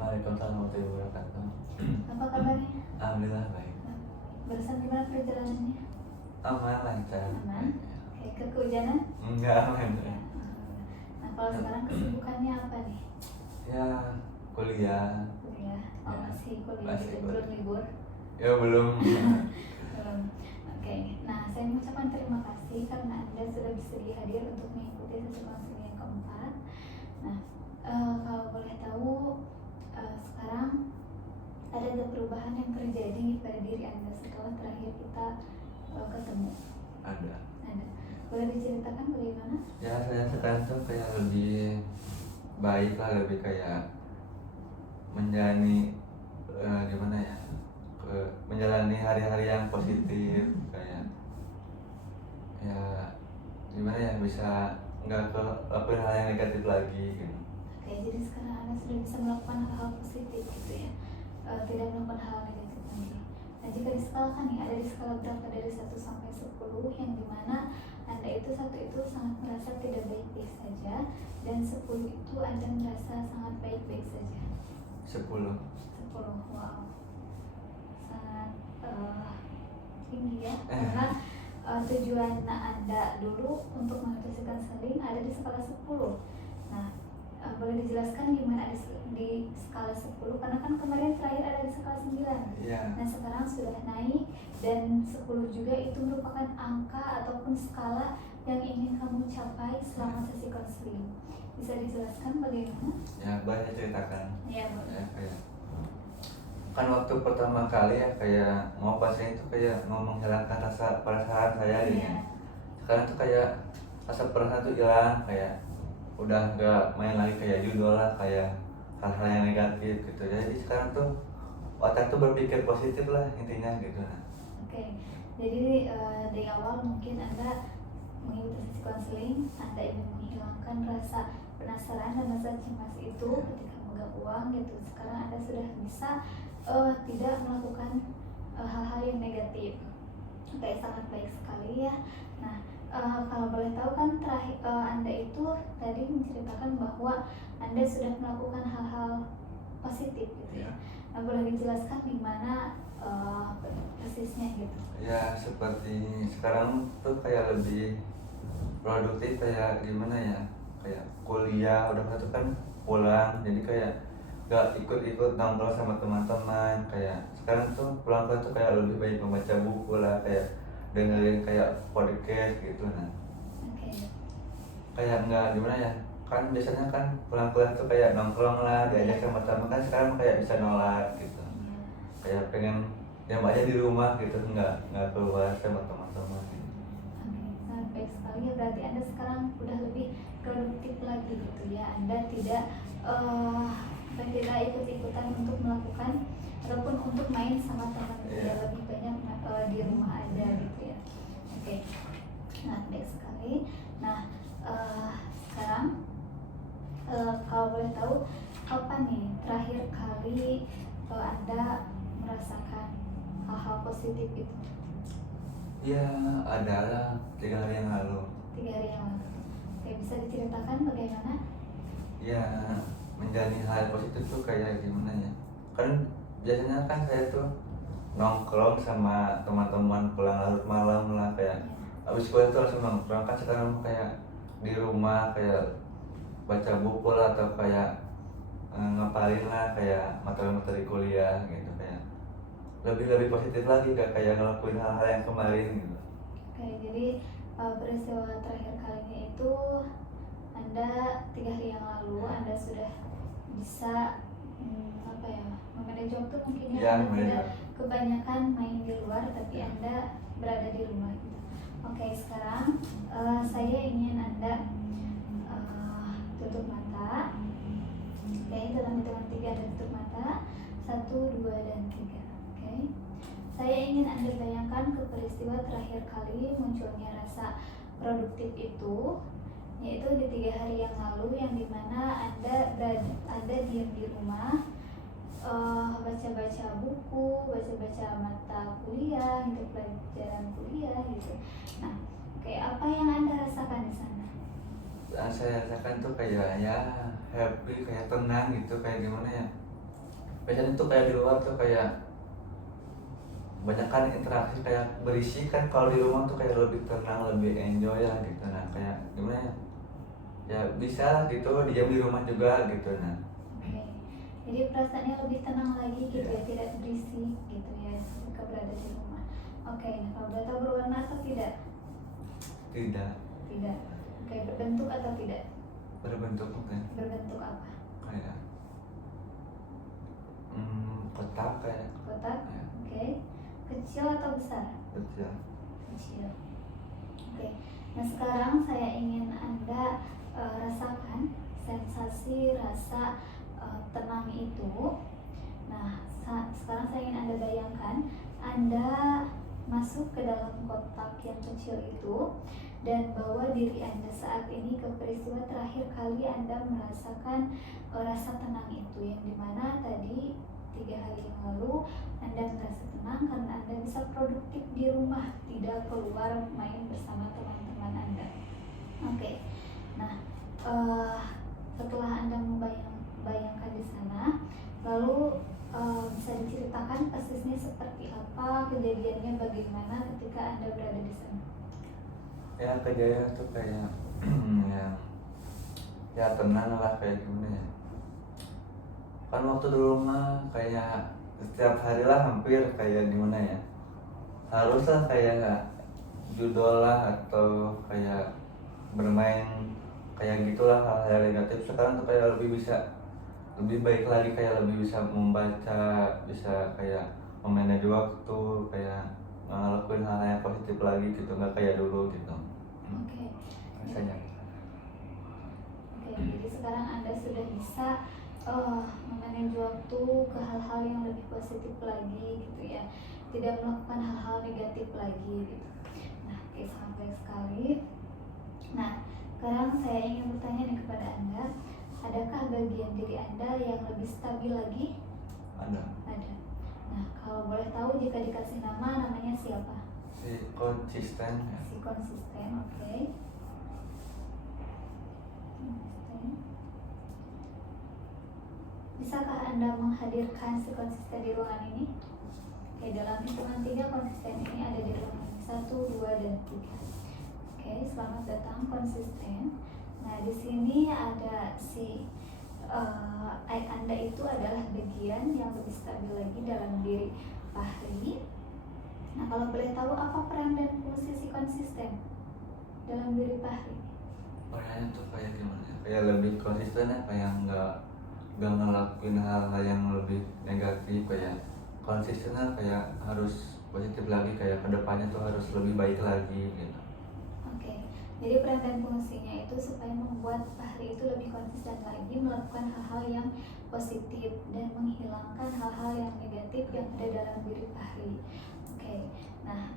Waalaikumsalam warahmatullahi wabarakatuh. Apa kabarnya? Alhamdulillah baik. Barusan gimana perjalanannya? Aman, lancar. Aman? Oke, kehujanan? Enggak aman. Ya. Nah, kalau sekarang kesibukannya apa nih? Ya, kuliah. Kuliah. Oh, Ya, masih kuliah masih gitu, kuliah. belum libur? Ya belum. Belum. Oke. Nah, saya mengucapkan terima kasih karena Anda sudah bersedia hadir untuk mengikuti sesi konseling yang keempat. Nah, kalau boleh tahu, sekarang ada perubahan yang terjadi pada diri Anda setelah terakhir kita ketemu? Ada. Ada. Boleh diceritakan bagaimana? Ya, saya sekarang tuh kayak lebih baik lah, lebih kayak menjalani gimana ya? Menjalani hari-hari yang positif, kayak ya gimana ya, bisa nggak lakuin hal yang negatif lagi gitu. Oke, jadi sekarang Anda sudah bisa melakukan hal-hal positif gitu ya, tidak melakukan hal negatif lagi. Nah, jika diskalakan nih, ada di skala berapa dari 1 sampai 10, yang dimana Anda itu 1 itu sangat merasa tidak baik-baik saja, dan 10 itu Anda merasa sangat baik-baik saja. 10. 10, wow, sangat tinggi ya, karena tujuan Anda dulu untuk mengikuti konseling ada di skala 10. Nah, boleh dijelaskan gimana di skala 10, karena kan kemarin terakhir ada di skala 9. Iya. Nah, sekarang sudah naik, dan 10 juga itu merupakan angka ataupun skala yang ingin kamu capai selama sesi konseling. Bisa dijelaskan bagaimana? Ya, banyak ceritakan. Ya, boleh. Ya, kayak kan waktu pertama kali ya, kayak mau pasien itu kayak mau menghilangkan rasa perasaan saya gitu. Iya. Sekarang tuh kayak rasa perasaan tuh hilang, kayak udah nggak main lagi kayak judul lah, kayak hal-hal yang negatif gitu. Jadi sekarang tuh otak tuh berpikir positif lah intinya gitu. Oke, jadi dari awal mungkin Anda mengikuti sesi konseling, Anda ingin menghilangkan rasa penasaran dan rasa cemas itu ketika memegang uang gitu. Sekarang Anda sudah bisa tidak melakukan hal-hal yang negatif. Oke, sangat baik sekali ya. Nah, kalau boleh tahu kan terakhir Anda itu tadi menceritakan bahwa Anda sudah melakukan hal-hal positif gitu ya. Nah, boleh dijelaskan gimana persisnya gitu? Ya seperti sekarang tuh kayak lebih produktif, kayak gimana ya, kayak kuliah udah satu kan pulang, jadi kayak gak ikut-ikut nongkrong sama teman-teman. Kayak sekarang tuh pulang tuh kayak lebih baik membaca buku lah, kayak dengerin kayak podcast gitu. Nah, Oke. kayak nggak gimana ya, kan biasanya kan pulang kuliah tuh kayak nongkrong lah, diajak sama teman, kan sekarang kayak bisa nolak gitu. Iya. Kayak pengen yang aja di rumah gitu, nggak keluar sama teman-teman gitu. Oke, sangat baik sekali ya. Berarti Anda sekarang udah lebih produktif lagi gitu ya. Anda tidak ikut-ikutan untuk melakukan ataupun untuk main sama teman gitu ya. Lebih banyak di rumah aja gitu ya. Oke, nah baik sekali. Nah, sekarang kalau boleh tahu, kapan nih terakhir kali Anda merasakan hal-hal positif itu? Ya adalah 3 hari yang lalu. 3 hari yang lalu. Oke, bisa diceritakan bagaimana? Ya menjalani hal positif tuh kayak gimana ya, kan biasanya kan saya tuh nongkrong sama teman-teman pulang larut malam lah, kayak abis kuliah tuh langsung nongkrong. Kan sekarang kayak di rumah kayak baca buku lah, atau kayak ngapalin lah kayak materi-materi kuliah gitu, kayak lebih positif lagi, gak kayak ngelakuin hal-hal yang kemarin gitu. Oke, jadi peristiwa terakhir kalinya itu Anda 3 hari yang lalu, Anda sudah bisa memanage waktu mungkin ya. Ya, Anda tidak manage. kebanyakan main di luar, tapi Anda berada di rumah gitu. Oke, sekarang saya ingin Anda tutup mata. Oke, dalam hitungan 3 Anda tutup mata. 1, 2, dan 3. Oke. Saya ingin Anda bayangkan ke peristiwa terakhir kali munculnya rasa produktif itu, yaitu di 3 hari yang lalu, yang dimana Anda diam di rumah, baca-baca buku, baca-baca mata kuliah, gitu, pelajaran kuliah gitu. Nah, oke, apa yang Anda rasakan di sana? yang saya rasakan tuh kayak ya happy, kayak tenang gitu, kayak gimana ya, biasanya tuh kayak di luar tuh kayak banyak kan interaksi kayak berisik kan, kalau di rumah tuh kayak lebih tenang, lebih enjoy lah gitu. Nah kayak gimana ya, ya bisa lah gitu diam di rumah juga gitu. Nah Oke. Jadi perasaannya lebih tenang lagi gitu ya, tidak berisik gitu ya ketika berada di rumah. Oke, nah kalau boleh tahu berwarna atau tidak? tidak Tidak. Oke, berbentuk atau tidak? berbentuk mungkin Berbentuk apa? kayak kotak kayak Kotak? ya, Oke. Kecil atau besar? kecil. Kecil. Oke. Nah, sekarang saya ingin Anda rasakan sensasi rasa tenang itu. Nah, sekarang saya ingin Anda bayangkan Anda masuk ke dalam kotak yang kecil itu dan bawa diri Anda saat ini ke peristiwa terakhir kali Anda merasakan rasa tenang itu, yang dimana tadi 3 hari yang lalu Anda merasa tenang karena Anda bisa produktif di rumah, tidak keluar main bersama teman-teman Anda. Oke. Nah, setelah Anda membayangkan di sana, lalu bisa diceritakan persisnya seperti apa kejadiannya, bagaimana ketika Anda berada di sana? Ya kejadian tuh kayak ya tenang lah, kayak gimana ya, kan waktu dulu mah kayak setiap hari lah hampir kayak gimana ya, haruslah kayak judol lah atau kayak bermain kayak gitulah, hal-hal negatif. Sekarang tuh kayak lebih baik lagi, kayak lebih bisa membaca, bisa kayak memanage waktu, kayak ngelakuin hal yang positif lagi gitu, nggak kayak dulu gitu Oke. rasanya. Oke, jadi sekarang Anda sudah bisa memanage waktu ke hal-hal yang lebih positif lagi gitu ya, tidak melakukan hal-hal negatif lagi gitu. Nah, oke, sangat baik sekali. Nah, sekarang saya ingin bertanya nih kepada Anda, adakah bagian diri Anda yang lebih stabil lagi? Ada Ada. Nah, kalau boleh tahu jika dikasih nama, namanya siapa? si konsisten ya. Si konsisten, oke. Konsisten. Bisakah Anda menghadirkan si konsisten di ruangan ini? Oke, dalam hitungan 3 konsisten ini ada di ruangan 1, 2, dan 3. Oke, selamat datang konsisten. Nah, di sini ada si Anda itu adalah bagian yang lebih stabil lagi dalam diri Fahri. Nah, kalau boleh tahu apa peran dan fungsi si konsisten dalam diri Fahri? Orangnya tuh kayak gimana ya, kayak lebih konsisten ya, kayak nggak ngelakuin hal-hal yang lebih negatif, kayak konsisten lah, kayak harus positif lagi, kayak kedepannya tuh harus lebih baik lagi gitu. Oke, jadi peran dan fungsinya itu supaya membuat Fahri itu lebih konsisten lagi melakukan hal-hal yang positif dan menghilangkan hal-hal yang negatif yang ada dalam diri Fahri. Oke, nah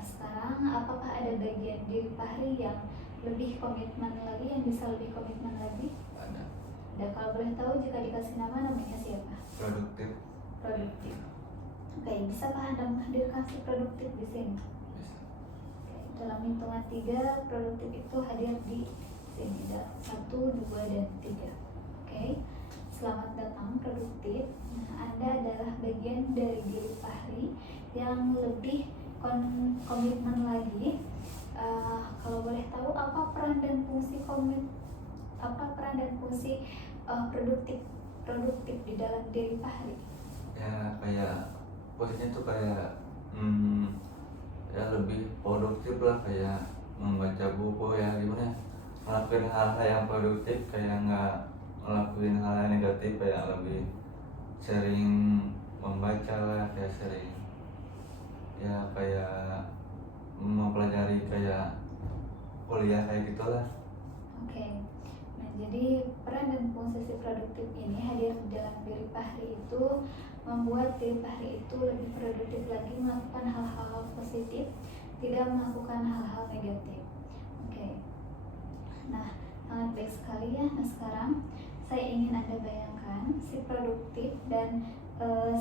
sekarang apakah ada bagian diri Fahri yang lebih komitmen lagi, yang bisa lebih komitmen lagi? Ada Dan kalau boleh tahu jika dikasih nama, namanya siapa? produktif. Produktif. Oke, bisakah Anda menghadirkan si produktif di sini? Bisa. Oke, dalam hitungan 3 produktif itu hadir di sini. 1, 2, dan 3. Oke, selamat datang produktif. Nah, Anda adalah bagian dari diri Fahri yang lebih komitmen lagi. Kalau boleh tahu apa peran dan fungsi produktif di dalam diri Fahri? Ya kayak posisinya tuh kayak ya lebih produktif lah, kayak membaca buku ya, gimana ya, ngelakuin hal-hal yang produktif, kayak nggak ngelakuin hal yang negatif, kayak lebih sering membaca lah, kayak sering ya kayak mempelajari, kayak kuliah kayak gitulah. Oke. Nah, jadi peran dan fungsi si produktif ini hadir di dalam diri Fahri itu membuat diri Fahri itu lebih produktif lagi melakukan hal-hal positif, tidak melakukan hal-hal negatif. Oke. Nah, sangat baik sekali ya. Nah, sekarang saya ingin Anda bayangkan si produktif dan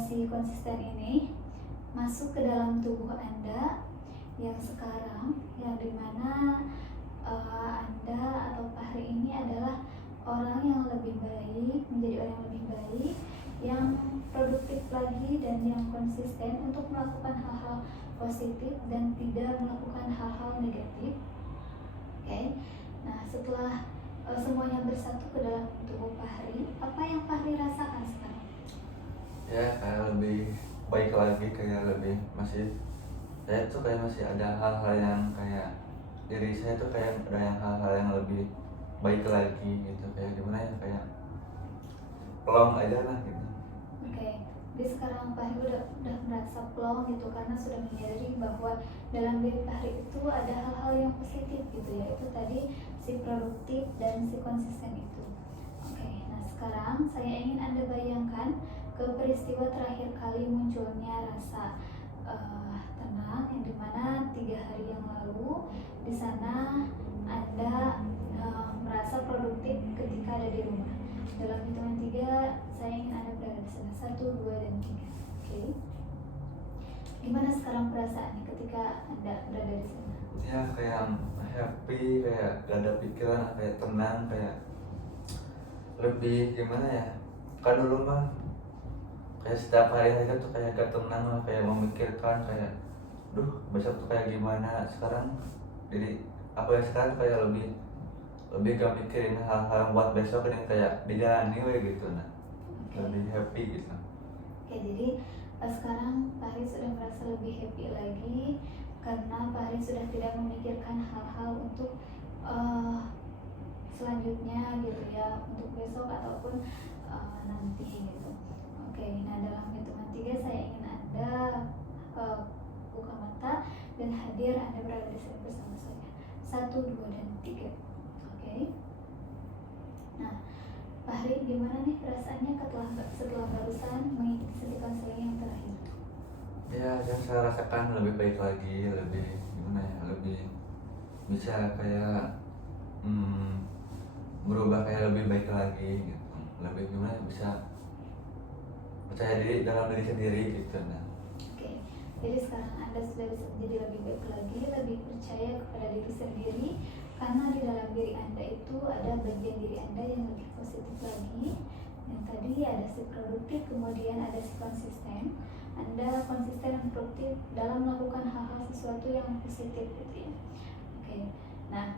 si konsisten ini masuk ke dalam tubuh Anda yang sekarang, yang dimana Anda atau Fahri ini adalah orang yang lebih baik, menjadi orang yang lebih baik, yang produktif lagi dan yang konsisten untuk melakukan hal-hal positif dan tidak melakukan hal-hal negatif. Oke. Nah, setelah semuanya bersatu ke dalam tubuh Fahri, apa yang Fahri rasakan sekarang? Ya kayak lebih baik lagi, kayak lebih masih, saya tuh kayak masih ada hal-hal yang kayak diri saya tuh kayak ada yang hal-hal yang lebih baik lagi gitu, kayak gimana ya, kayak pelong aja lah gitu. Oke, jadi sekarang Fahri udah merasa plong gitu karena sudah menyadari bahwa dalam diri Fahri itu ada hal-hal yang positif gitu ya. Itu tadi si produktif dan si konsisten itu. Oke, nah sekarang saya ingin Anda bayangkan ke peristiwa terakhir kali munculnya rasa tenang yang dimana 3 hari yang lalu di sana Anda merasa produktif ketika ada di rumah. Dalam hitungan 3, saya ingin Anda berada di sana. 1, 2, dan 3. Oke. Gimana sekarang perasaannya ketika Anda berada di sana? Ya kayak happy, kayak gak ada pikiran, kayak tenang, kayak lebih gimana ya, kan dulu mah kayak setiap hari aja tuh kayak gak tenang lah, kayak memikirkan kayak duh besok tuh kayak gimana. Sekarang jadi apa ya, sekarang tuh kayak lebih gak mikirin hal-hal buat besok, yang kayak dijalani we gitu. Nah lebih happy gitu. Oke, jadi sekarang Fahri sudah merasa lebih happy lagi karena Fahri sudah tidak memikirkan hal-hal untuk selanjutnya gitu ya, untuk besok ataupun nanti gitu. Oke, nah dalam hitungan 3 saya ingin Anda buka mata dan hadir, Anda berada di sini bersama saya. 1, 2, dan 3. Oke. Nah, Fahri, gimana nih perasaannya setelah barusan mengikuti sesi konseling yang terakhir? Ya yang saya rasakan lebih baik lagi, lebih gimana ya, lebih bisa kayak berubah, kayak lebih baik lagi gitu, lebih gimana ya, bisa percaya diri dalam diri sendiri gitu. Nah Oke, jadi sekarang Anda sudah bisa menjadi lebih baik lagi, lebih percaya kepada diri sendiri, karena di dalam diri Anda itu ada bagian diri Anda yang lebih positif lagi. Yang tadi ada si produktif, kemudian ada si konsisten. Anda konsisten dan produktif dalam melakukan hal-hal sesuatu yang positif gitu ya. Oke, nah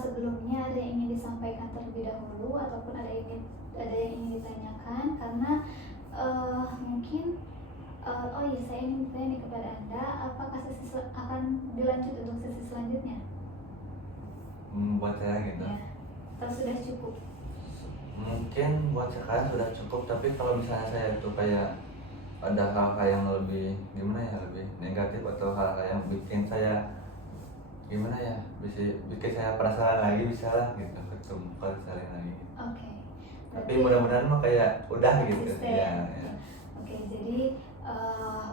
sebelumnya ada yang ingin disampaikan terlebih dahulu ataupun ada yang ingin ditanyakan, karena mungkin oh iya, saya ingin bertanya nih kepada Anda, apakah sesi akan dilanjut untuk sesi selanjutnya? buat saya gitu Ya, atau sudah cukup? mungkin buat sekarang sudah cukup, tapi kalau misalnya saya itu kayak ada hal-hal yang lebih gimana ya, lebih negatif atau hal-hal yang bikin saya gimana ya, bisa bikin saya penasaran lagi, bisa lah gitu ketemu konseling lagi. Oke. Tapi mudah-mudahan mah kayak udah gitu konsisten. ya. Oke, jadi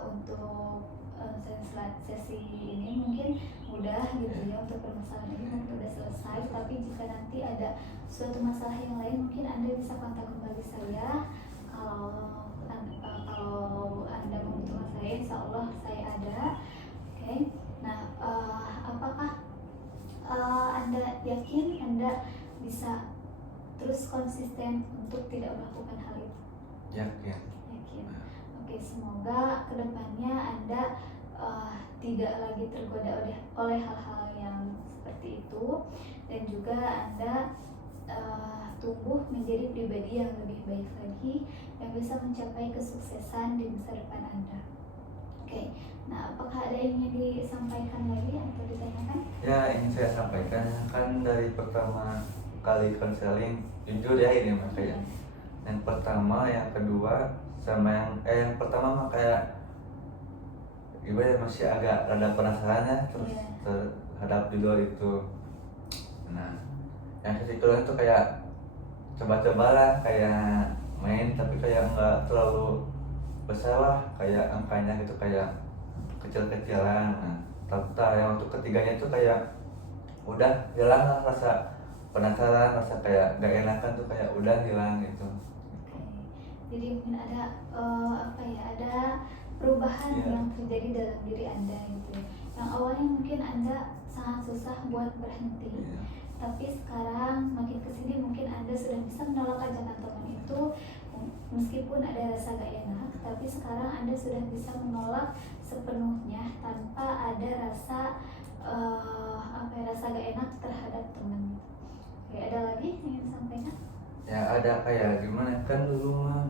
untuk sesi ini mungkin mudah gitu ya, untuk permasalahan ini mungkin udah selesai. Tapi jika nanti ada suatu masalah yang lain, mungkin Anda bisa kontak kembali saya. Kalau Anda membutuhkan saya, insya Allah saya ada. Oke. Nah, apakah Anda yakin Anda bisa terus konsisten untuk tidak melakukan hal itu? Yakin. Oke, semoga kedepannya Anda tidak lagi tergoda oleh hal-hal yang seperti itu, dan juga Anda tumbuh menjadi pribadi yang lebih baik lagi, yang bisa mencapai kesuksesan di masa depan Anda. Oke, nah apakah ada yang ingin disampaikan lagi atau ditanyakan? Ya ingin saya sampaikan, kan dari pertama kali konseling, jujur ya ini mah kayak yang pertama, yang kedua, sama yang pertama mah kayak gimana ya, masih agak rada penasaran ya terus terhadap judul itu. Nah yang kedua itu kayak coba-coba lah, kayak main tapi kayak nggak terlalu besar lah, kayak angkanya gitu, kayak kecil-kecilan. Nah tapi yang untuk ketiganya itu kayak udah hilang lah rasa penasaran, rasa kayak gak enakan tuh kayak udah hilang gitu. Jadi mungkin ada ada perubahan yang terjadi dalam diri Anda gitu. Yang awalnya mungkin Anda sangat susah buat berhenti, Iya. tapi sekarang makin kesini mungkin Anda sudah bisa menolak ajakan teman itu, meskipun ada rasa gak enak, tapi sekarang Anda sudah bisa menolak sepenuhnya tanpa ada rasa rasa gak enak terhadap teman. Oke, ada lagi yang ingin disampaikan? Ya ada kayak gimana kan dulu mah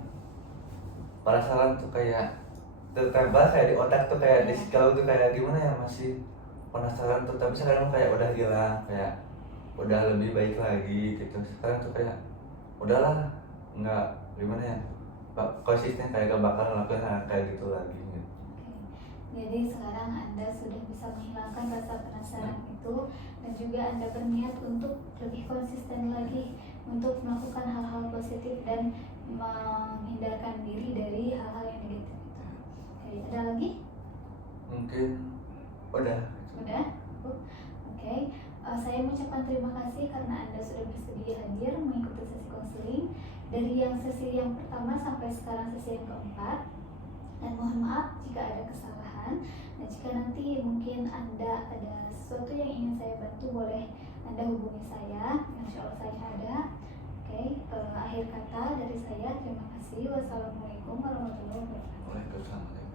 penasaran tuh kayak tertembak kayak di otak tuh kayak di kalau tuh kayak gimana ya, masih penasaran tuh, tapi sekarang kayak udah hilang, kayak udah lebih baik lagi gitu. Sekarang tuh kayak udahlah, nggak gimana ya, konsisten kayak gak bakal ngelakuin hal kayak gitu lagi gitu. Oke. Jadi sekarang Anda sudah bisa menghilangkan rasa penasaran itu, dan juga Anda berniat untuk lebih konsisten lagi untuk melakukan hal-hal positif dan menghindarkan diri dari hal-hal yang negatif itu. Oke, ada lagi? Mungkin udah. Udah? Oke. Saya mengucapkan terima kasih karena Anda sudah bersedia hadir mengikuti sesi konseling dari yang sesi yang pertama sampai sekarang sesi yang keempat. Dan mohon maaf jika ada kesalahan, dan jika nanti mungkin Anda ada sesuatu yang ingin saya bantu, boleh Anda hubungi saya, insya Allah saya ada. Oke, akhir kata dari saya, terima kasih. Wassalamualaikum warahmatullahi wabarakatuh. Waalaikumsalam.